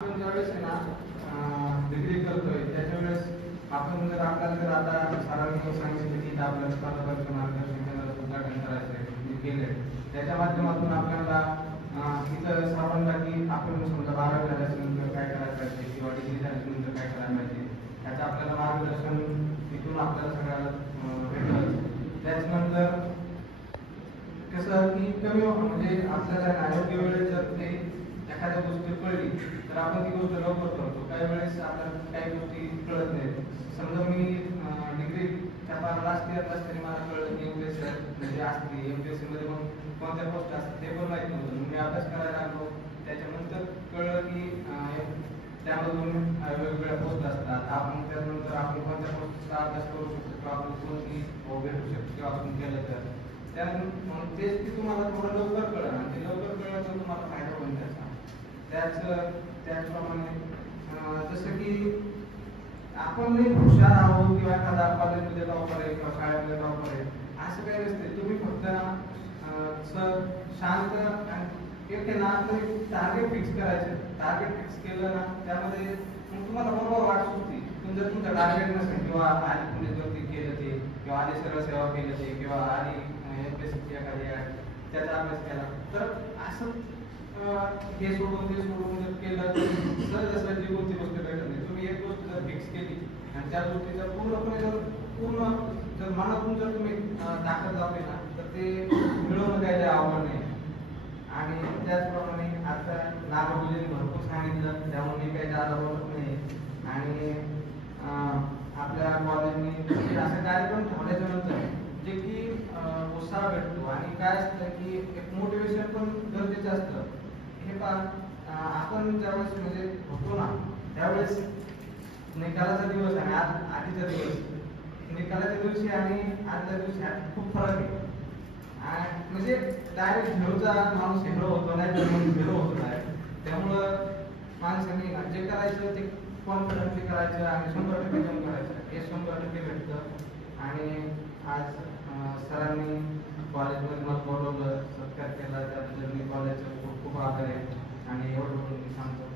आपण ज्यावेळेस आहे ना डिग्री करतोय त्याच्या वेळेस आपण जर आपल्याला जर आता सरांनी सांगितलं की आपल्याला स्पर्धा परीक्षा मार्गदर्शन केंद्राचं उद्घाटन करायचं आहे केलंय त्याच्या माध्यमातून आपल्याला इथं सर्वांना की आपण समजा 12वी झाल्यानंतर काय करायला पाहिजे किंवा डिग्री झाल्यानंतर काय करायला पाहिजे त्याचं आपल्याला मार्गदर्शन इथून आपल्याला सगळ्याला भेटलं. त्याच्यानंतर कसं की कमी म्हणजे आपल्याला योग्य वेळेत जर ते एखाद्या गोष्टी कळली तर आपण ती गोष्ट लवकर करतो. काही वेळेस आपल्याला काही गोष्टी कळत नाहीत. समजा मी डिग्री त्या लास्ट इयरला असताना मला कळलं की एमपीएससी म्हणजे असते एमपीएससी मध्ये मग कोणत्या पोस्ट असतात ते पण माहीत नव्हतं. मी अभ्यास करायला लागलो त्याच्यानंतर कळलं की त्यामधून वेगवेगळ्या पोस्ट असतात. आपण त्यानंतर आपण कोणत्या पोस्टचा अभ्यास करू शकतो किंवा आपण कोणती भेटू शकतो किंवा आपण केलं तर त्यानंतर तेच की तुम्हाला थोडं लवकर कळलं आणि ते लवकर कळलं तर तुम्हाला फायदा होईल त्याचा. त्याचप्रमाणे जसं की आपण नाही हुशार आहोत किंवा एखादा कॉलेजमध्ये टॉपर आहे किंवा शाळेमध्ये टॉपर आहे असं काही नसते. तुम्ही फक्त शांत एक ना टार्गेट फिक्स करायचं. टार्गेट फिक्स केलं ना त्यामध्ये मग तुम्हाला बरोबर वाट सुटते. जर तुमचं टार्गेट नसेल किंवा आधी पोलीस भरती केलं ते किंवा आधी सर्व सेवा केलं ते किंवा आधी एमपीएससी एखादी त्याचा अभ्यास केला तर असं हे सोडून ते सोडून जर केलं तर सहजासहजी कोणती गोष्ट भेटत नाही. तुम्ही एक गोष्ट जर फिक्स केली आणि त्या गोष्टीचा पूर्णपणे जर मनातून जर तुम्ही ताकद लावली ना तर ते मिळवणं काही अवघड नाही. आणि त्याचप्रमाणे आता नागपूरजीने भरपूर सांगितलं त्यामुळे मी काही जादा बोलत नाही. आणि आपल्या कॉलेजने असे कार्यक्रम ठेवल्याच्या नंतर जे की उत्साह भेटतो आणि काय असतं की एक मोटिवेशन पण गरजेचं असतं. हे पण आपण ज्यावेळेस म्हणजे होतो ना त्यावेळेस निकालाचा दिवस आणि आधीचा दिवस निकालाच्या दिवशी आणि आजच्या दिवशी खूप फरक आहे. म्हणजे डायरेक्ट झिरोचा माणूस हिरो होतो नाही तर झिरो होतो डायरेक्ट. त्यामुळं माणसांनी जे करायचं ते कॉन्फिडंटली करायचं आणि 100% जम करायचं हे 100% भेटतं. आणि आज सरांनी कॉलेजमध्ये मला बोलवलं सत्कार केला त्याबद्दल मी कॉलेजचं खूप खूप आभार आहे. आणि एवढं मी सांगतो.